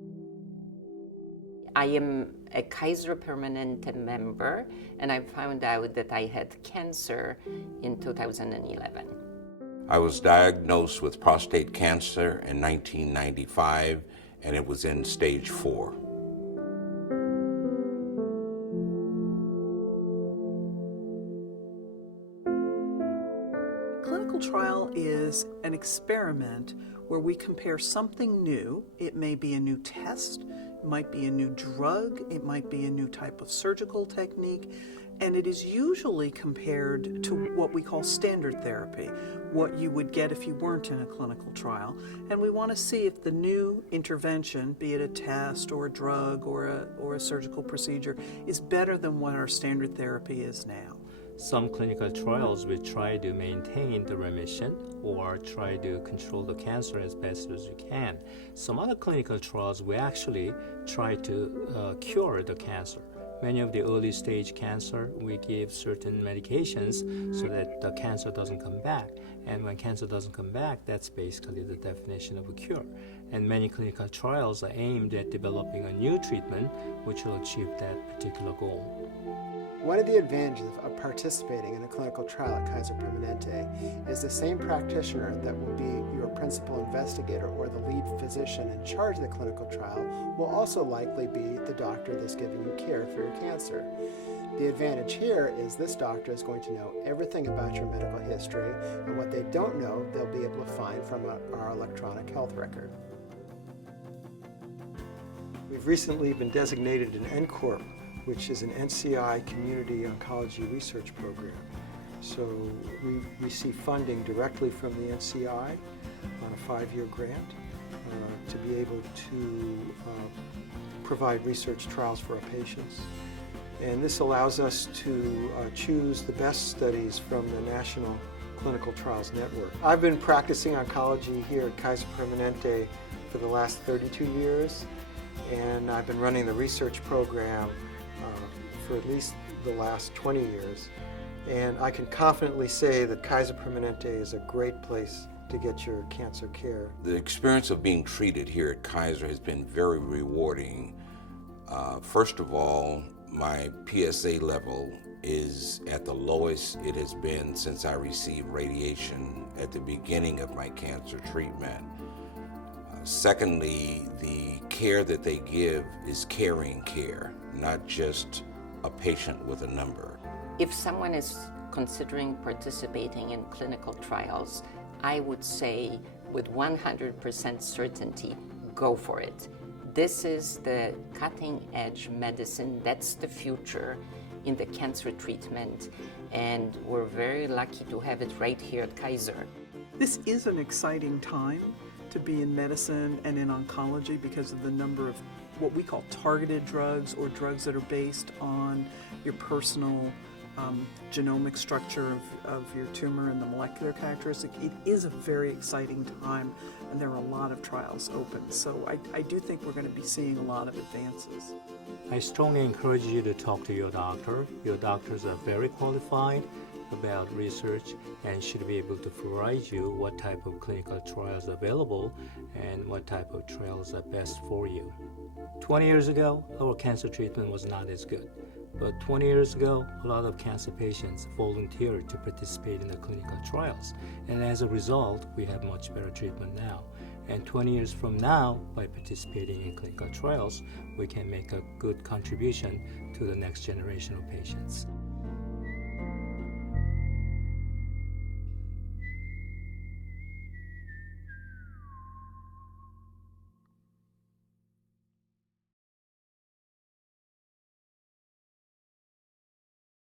I am a Kaiser Permanente member, and I found out that I had cancer in 2011. I was diagnosed with prostate cancer in 1995, and it was in stage 4. Clinical trial is an experiment where we compare something new. It may be a new test, it might be a new drug, it might be a new type of surgical technique, and it is usually compared to what we call standard therapy, what you would get if you weren't in a clinical trial. And we want to see if the new intervention, be it a test or a drug or a surgical procedure, is better than what our standard therapy is now. Some clinical trials will try to maintain the remission or try to control the cancer as best as you can. Some other clinical trials will actually try to cure the cancer. Many of the early stage cancer, we give certain medications so that the cancer doesn't come back. And when cancer doesn't come back, that's basically the definition of a cure. And many clinical trials are aimed at developing a new treatment which will achieve that particular goal. One of the advantages of participating in a clinical trial at Kaiser Permanente is the same practitioner that will be your principal investigator or the lead physician in charge of the clinical trial will also likely be the doctor that's giving you care for your cancer. The advantage here is this doctor is going to know everything about your medical history, and what they don't know, they'll be able to find from our electronic health record. We've recently been designated an NCORP, which is an NCI Community Oncology Research Program. So we receive funding directly from the NCI on a 5-year grant to be able to provide research trials for our patients. And this allows us to choose the best studies from the National Clinical Trials Network. I've been practicing oncology here at Kaiser Permanente for the last 32 years, and I've been running the research program for at least the last 20 years. And I can confidently say that Kaiser Permanente is a great place to get your cancer care. The experience of being treated here at Kaiser has been very rewarding. First of all, my PSA level is at the lowest it has been since I received radiation at the beginning of my cancer treatment. Secondly, the care that they give is caring care, not just a patient with a number. If someone is considering participating in clinical trials, I would say with 100% certainty, go for it. This is the cutting edge medicine, that's the future in the cancer treatment, and we're very lucky to have it right here at Kaiser. This is an exciting time to be in medicine and in oncology because of the number of what we call targeted drugs, or drugs that are based on your personal genomic structure of your tumor and the molecular characteristic. It is a very exciting time, and there are a lot of trials open. So I do think we're going to be seeing a lot of advances. I strongly encourage you to talk to your doctor. Your doctors are very qualified about research and should be able to provide you what type of clinical trials are available and what type of trials are best for you. 20 years ago, our cancer treatment was not as good. But 20 years ago, a lot of cancer patients volunteered to participate in the clinical trials. And as a result, we have much better treatment now. And 20 years from now, by participating in clinical trials, we can make a good contribution to the next generation of patients.